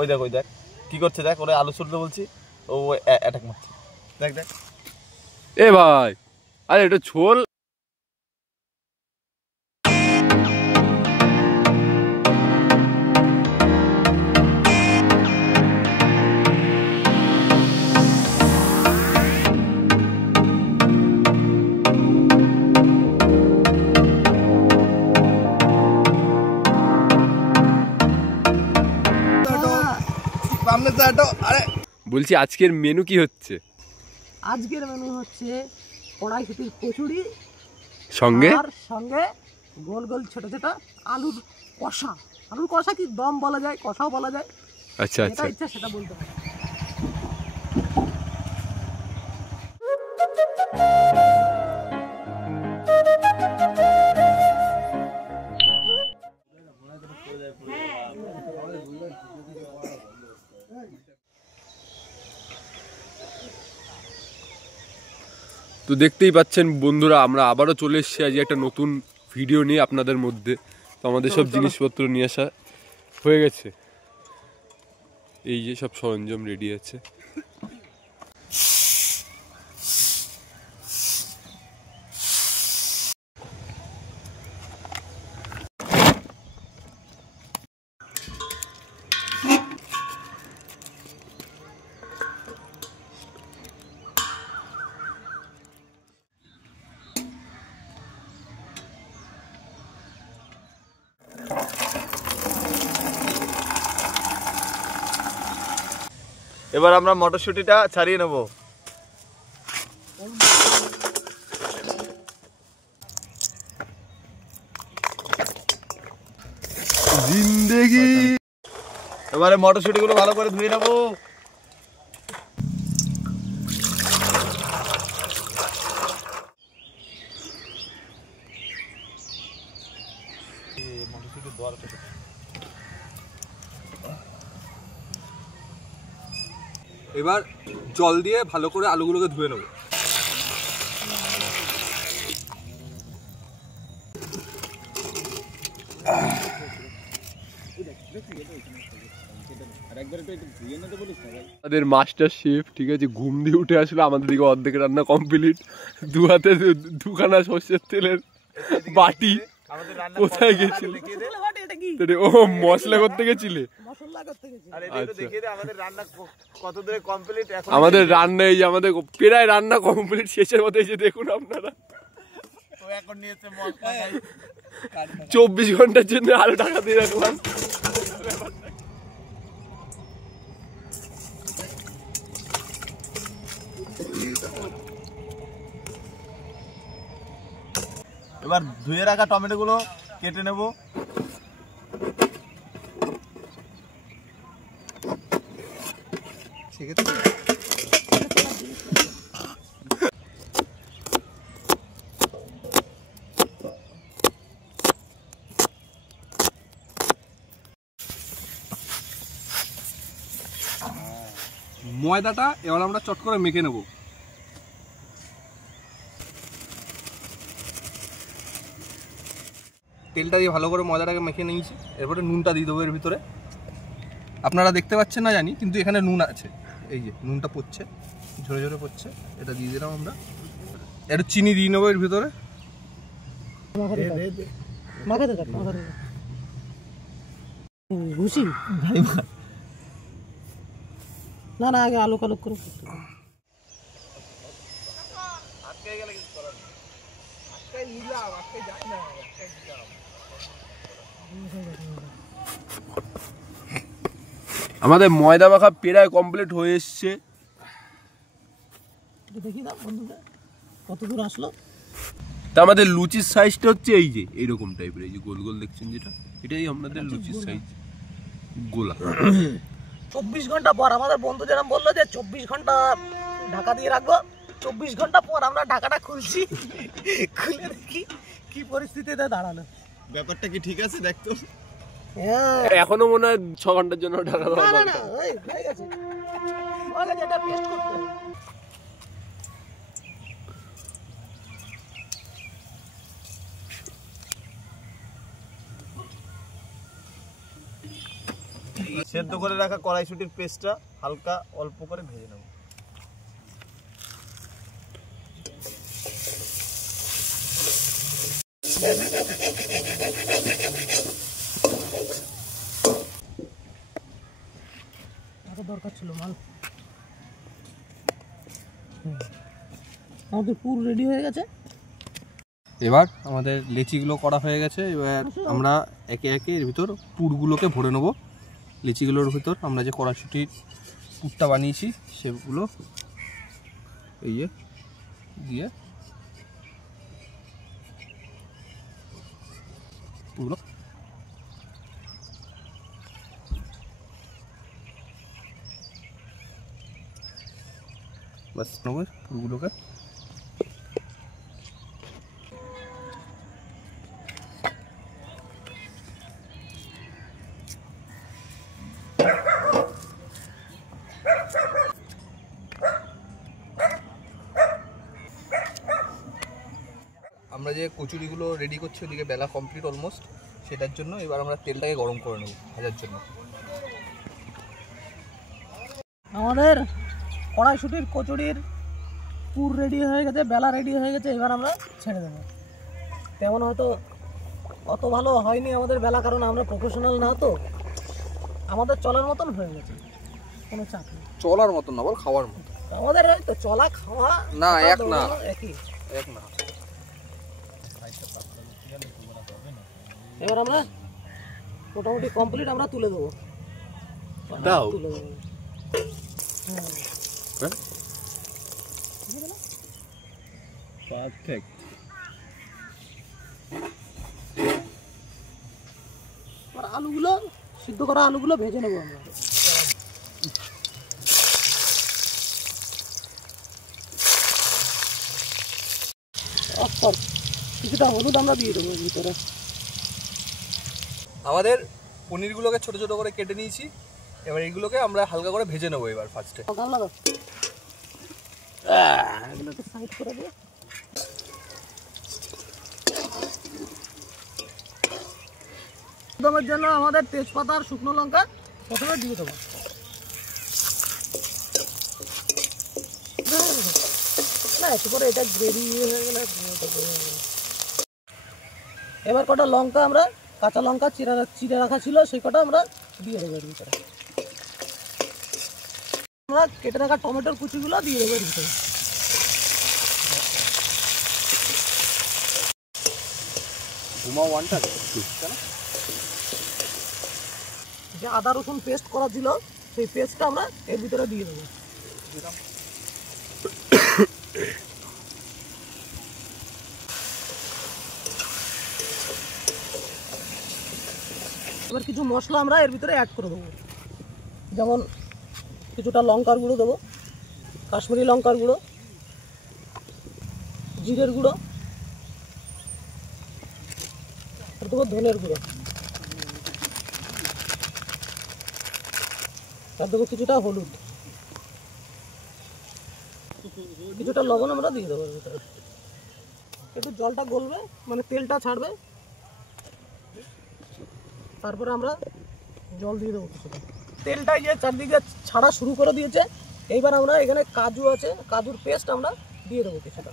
ওই দেখ কি করছে দেখ, ওরা আলু ছুটতে বলছি ও অ্যাটাক মারছে, দেখ দেখ। এ ভাই আরে এটা ছোল। বলছি আজকের মেনু কি হচ্ছে? আজকের মেনু হচ্ছে কড়াইশুটির কচুরি সঙ্গে সঙ্গে গোল গোল ছোট ছোট আলুর কষা। আলুর কষা কি দম বলা যায়, কষাও বলা যায়, আচ্ছা আচ্ছা। ইচ্ছা সেটা বলতে পারি। তো দেখতেই পাচ্ছেন বন্ধুরা, আমরা আবারও চলে এসেছি আজ একটা নতুন ভিডিও নিয়ে আপনাদের মধ্যে। তো আমাদের সব জিনিসপত্র নিয়ে আসা হয়ে গেছে, এই যে সব সরঞ্জাম রেডি আছে। এবার আমরা মটরশুঁটিটা ছাড়িয়ে নেব। জিন্দেগি। এবারে মটরশুঁটিগুলো ভালো করে ধুয়ে নেব। এবার জল দিয়ে ভালো করে আলুগুলোকে ধুয়ে নেব। আমাদের মাস্টার শেফ ঠিক আছে ঘুম দিয়ে উঠে আসলো, আমাদের দিকে অর্ধেক রান্না কমপ্লিট। দু হাতে দুখানা সর্ষের তেলের বাটি। কোথায় গেছিল? ও মশলা করতে গেছিলে? আমাদের রান্না এই যে আমাদের প্রায় রান্না কমপ্লিট, শেষের মধ্যে এসে দেখুন আপনারা 24 ঘন্টার জন্য আরো টাকা দিয়ে রাখলাম। এবার ধুয়ে রাখা টমেটো গুলো কেটে নেব। ময়দাটা এবার আমরা চট করে মেখে নেব। তেলটা দিয়ে ভালো করে ময়দাটাকে মেখে নিয়েছি। এরপরে নুনটা দিয়ে দেবো এর ভিতরে। আপনারা দেখতে পাচ্ছেন না জানি, কিন্তু এখানে নুন আছে। এই যে নুনটা পড়ছে, ঝরে ঝরে পড়ছে, এটা দিয়ে দিলাম আমরা। একটু চিনি দিয়ে নেবো এর ভিতরে। ঘুষি না না, আগে আলু কালু করে আমাদের ময়দা মাখা প্রায় কমপ্লিট হয়ে এসছে। দেখি না বন্ধুরা কত দূর আসলো। তা আমাদের লুচির সাইজটা হচ্ছে এই যে এইরকম টাইপের, এই যে গোল গোল দেখছেন যেটা, এটাই আমাদের লুচির সাইজ। গোলা 24 ঘন্টা পর আমাদের বন্ধু যেরকম বললো যে 24 ঘন্টা ঢাকা দিয়ে রাখবো। 24 ঘন্টা পর আমরা ঢাকাটা খুলছি, খুলে দেখি কি পরিস্থিতিতে দাঁড়ালো। ব্যাপারটা কি ঠিক আছে দেখতো? এখনো মনে হয় 6 ঘন্টার জন্য ঢাকা দেওয়া না না হয়ে গেছে, এটা পেস্ট করতে হবে। সেদ্ধ করে রাখা কড়াইশুটির পেস্টটা হালকা অল্প করে ভেজে নেব। দরকার ছিল মাল। আমাদের পুর রেডি হয়ে গেছে। এবার আমাদের লেচিগুলো করা হয়ে গেছে। এবার আমরা একে একে এর ভিতর পুরগুলোকে ভরে নেব। লিচিগুলোর ভিতর আমরা যে কড়াইশুটির পুরটা বানিয়েছি সেগুলো এই যে দিয়ে পুরো বাস নেব পুরগুলোকে। আমরা যে কচুরিগুলো রেডি করছি ওদিকে বেলা কমপ্লিট অলমোস্ট, সেটার জন্য এবার আমরা তেলটাকে গরম করে নেব ভাজার জন্য। আমাদের কড়াইশুটির কচুরির পুর রেডি হয়ে গেছে, বেলা রেডি হয়ে গেছে। এবার আমরা ছেড়ে দেবো। তেমন হয়তো অত ভালো হয়নি আমাদের বেলা, কারণ আমরা প্রফেশনাল না তো। আমাদের চলার মতন হয়ে গেছে, কোনো চাপ নেই। চলার মতন না বল, খাওয়ার মতন। আমাদের এই তো চলা খাওয়া না, এক না, একই, এক না। এবার আমরা মোটামুটি কমপ্লিট আমরা তুলে দেবো। দাও। তুলে দেবো। পারফেক্ট। আর আলুগুলো সিদ্ধ করা আলুগুলো ভেজে নেবো আমরা। কিছুটা হলুদ আমরা দিয়ে দেবো ভিতরে। আমাদের পনিরগুলোকে ছোট ছোট করে কেটে নিয়েছি। এবার এইগুলোকে আমরা হালকা করে ভেজে নেবো এবার ফার্স্টে। এগুলোকে সাইড করে দিয়ে দমের জন্য আমাদের তেজপাতা আর শুকনো লঙ্কা প্রথমে দিয়ে দেবো। না একটু করে এটা গ্রেভি হয়ে গেলে এবার কটা লঙ্কা আমরা কাঁচা লঙ্কা চিড়ে রাখা ছিল সেই কটা আমরা দিয়ে দেবো এর ভিতরে। আমরা কেটে রাখা টমেটোর কুচিগুলো দিয়ে দেবো এর ভিতরে। যে আদা রসুন পেস্ট করা ছিল সেই পেস্টটা আমরা এর ভিতরে দিয়ে দেবো। এবার কিছু মশলা আমরা এর ভিতরে অ্যাড করে দেবো, যেমন কিছুটা লঙ্কার গুঁড়ো দেবো, কাশ্মীরি লঙ্কার গুঁড়ো, জিরের গুঁড়ো, আর দেবো ধনের গুঁড়ো, আর দেবো কিছুটা হলুদ, কিছুটা লবণ আমরা দিয়ে দেবো এর ভিতরে। একটু জলটা গলবে মানে তেলটা ছাড়বে, তারপরে আমরা জল দিয়ে দেবো কিছুটা। তেলটা যে চারদিকে ছাড়া শুরু করে দিয়েছে, এইবার আমরা এখানে কাজু আছে, কাজুর পেস্ট আমরা দিয়ে দেবো কিছুটা।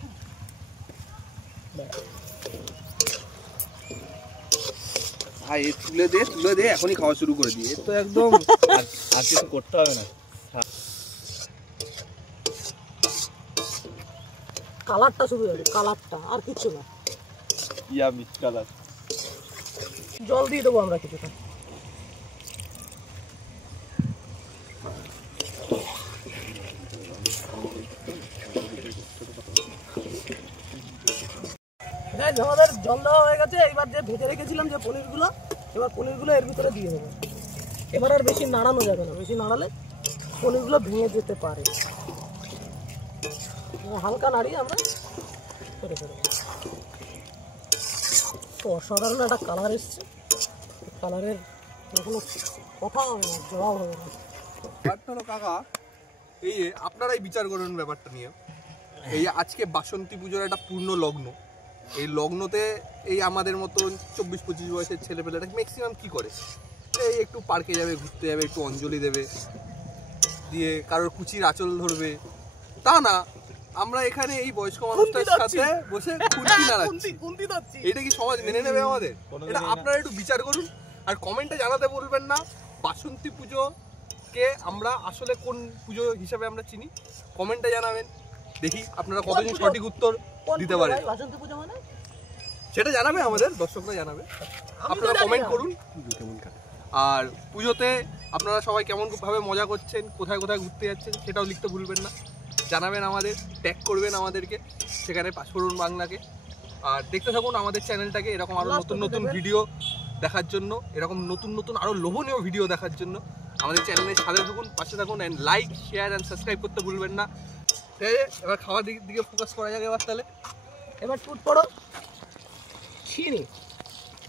ভাই তুলে দে এখনই খাওয়া শুরু করে দিয়ে তো একদম আর কিছু করতে হবে না। কালারটা শুরু হবে, কালারটা আর কিছু না। ইয়া মিট কালার। জল দিয়ে দেবো আমরা কিছুটা। আমাদের জল দেওয়া হয়ে গেছে। এবার যে ভেজে রেখেছিলাম যে পনিরগুলো, এবার পনিরগুলো এর ভিতরে দিয়ে দেবো। এবার আর বেশি নাড়ানো যাবে না, বেশি নাড়ালে পনিরগুলো ভেঙে যেতে পারে। হালকা নাড়িয়ে আমরা করে ফেলবো। তো অসাধারণ একটা কালার এসছে, কালারের কোনো কথা হবে না, জবাব হবে না। ব্যাপারটা হলো কাকা, এই যে আপনারাই বিচার করুন ব্যাপারটা নিয়ে। এই যে আজকে বাসন্তী পুজোর একটা পূর্ণ লগ্ন, এই লগ্নতে এই আমাদের মতন 24-25 বয়সের ছেলেপেলেরা ম্যাক্সিমাম কি করে, এই একটু পার্কে যাবে, ঘুরতে যাবে, একটু অঞ্জলি দেবে, দিয়ে কারোর কুচির আঁচল ধরবে, তা না, আমরা এখানে এই বয়স্ক মানুষটার সাথে বসে খুন্তি নাড়াচ্ছি। এটা কি সমাজ মেনে নেবে আমাদের? এটা আপনারা একটু বিচার করুন। আর কমেন্টে জানাতে বলবেন না বাসন্তী পুজোকে আমরা আসলে কোন পুজো হিসাবে আমরা চিনি। কমেন্টে জানাবেন, দেখি আপনারা কতজন সঠিক উত্তর দিতে পারেন। বাসন্তী পূজা মানে সেটা জানাবে আমাদের দর্শকরা, জানাবে, আপনারা কমেন্ট করুন। আর পুজোতে আপনারা সবাই কেমন ভাবে মজা করছেন, কোথায় কোথায় ঘুরতে যাচ্ছেন সেটাও লিখতে ভুলবেন না, জানাবেন আমাদের, ট্যাগ করবেন আমাদেরকে সেখানে পাঁচফোড়ন বাংলাকে। আর দেখতে থাকুন আমাদের চ্যানেলটাকে, এরকম আরও নতুন নতুন ভিডিও দেখার জন্য, এরকম নতুন নতুন আরও লোভনীয় ভিডিও দেখার জন্য আমাদের চ্যানেলের সাথে থাকুন, পাশে থাকুন, and like, share and subscribe করতে ভুলবেন না। ঠিক আছে, এবার খাওয়ার দিকে ফোকাস করা যাবে। এবার তাহলে এবার টুট পড়ো চিনি।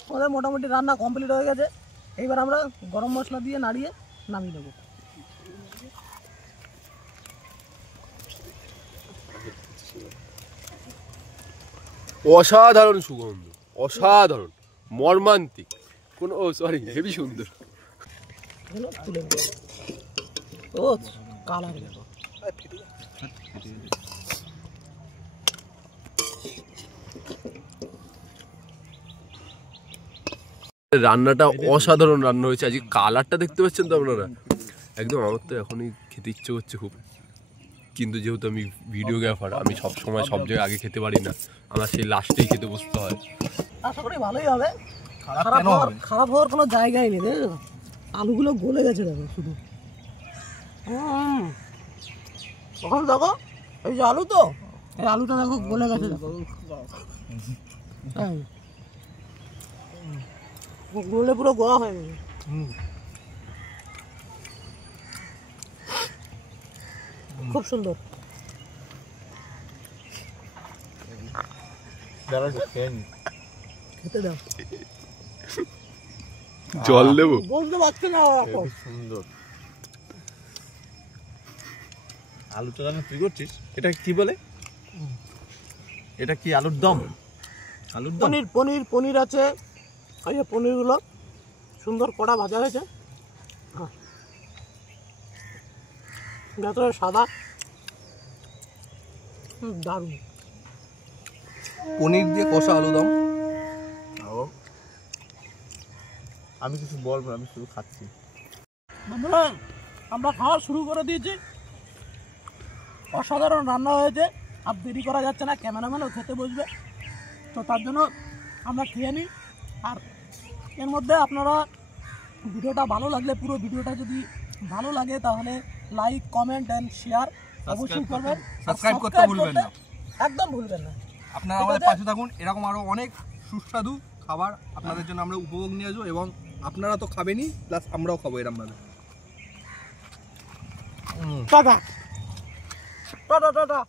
আমাদের মোটামুটি রান্না কমপ্লিট হয়ে গেছে। এইবার আমরা গরম মশলা দিয়ে নাড়িয়ে নামিয়ে নেবো। অসাধারণ সুগন্ধ, অসাধারণ, মর্মান্তিক, কোন সরি হেভি সুন্দর। তুলে নেবো। ও কালার দেখো, রান্নাটা অসাধারণ রান্না হয়েছে। আজকে কালারটা দেখতে পাচ্ছেন তো আপনারা, একদম আমার তো এখনই খেতে ইচ্ছে করছে খুব, কিন্তু যেহেতু আমি ভিডিওগ্রাফার, আমি সব সময় সব জায়গায় আগে খেতে পারি না, আমার সেই লাস্টেই খেতে বসতে হয়। আশা করি ভালোই হবে। খারাপ হওয়ার কোনো জায়গাই নেই। দেখো আলুগুলো গলে গেছে, দেখো শুধু। তখন দেখো এই যে আলু, তো এই আলুটা দেখো গলে গেছে, দেখো গলে পুরো গোয়া হয়ে গেছে। খুব সুন্দর। খেতে দাও, জল দেবো, বলতে পারছি না এখন। সুন্দর আলুটা রান্না তুই করছিস, এটা কি বলে, এটা কি আলুর দম? আলুর দম, পনির পনির পনির আছে। এই যে পনিরগুলো সুন্দর কড়া ভাজা হয়েছে, ভেতরে সাদা, দারুণ। পনির দিয়ে কষা আলু দম। আমি কিছু বলবো না, আমি শুধু খাচ্ছি। বন্ধুরা আমরা খাওয়া শুরু করে দিয়েছি। অসাধারণ রান্না হয়েছে, আর দেরি করা যাচ্ছে না, ক্যামেরাম্যানও খেতে বসবে, তো তার জন্য আমরা খেয়ে নিই। আর এর মধ্যে আপনারা ভিডিওটা ভালো লাগলে, পুরো ভিডিওটা যদি ভালো লাগে তাহলে লাইক, কমেন্ট অ্যান্ড শেয়ার অবশ্যই করবেন। সাবস্ক্রাইব করতে ভুলবেন না, একদম ভুলবেন না। আপনারা আমাদের পাশে থাকুন। এরকম আরো অনেক সুস্বাদু খাবার আপনাদের জন্য আমরা উপভোগ নিয়ে আসবো, এবং আপনারা তো খাবেনই, প্লাস আমরাও খাবো এরকম ভাবে। Tata tata tata.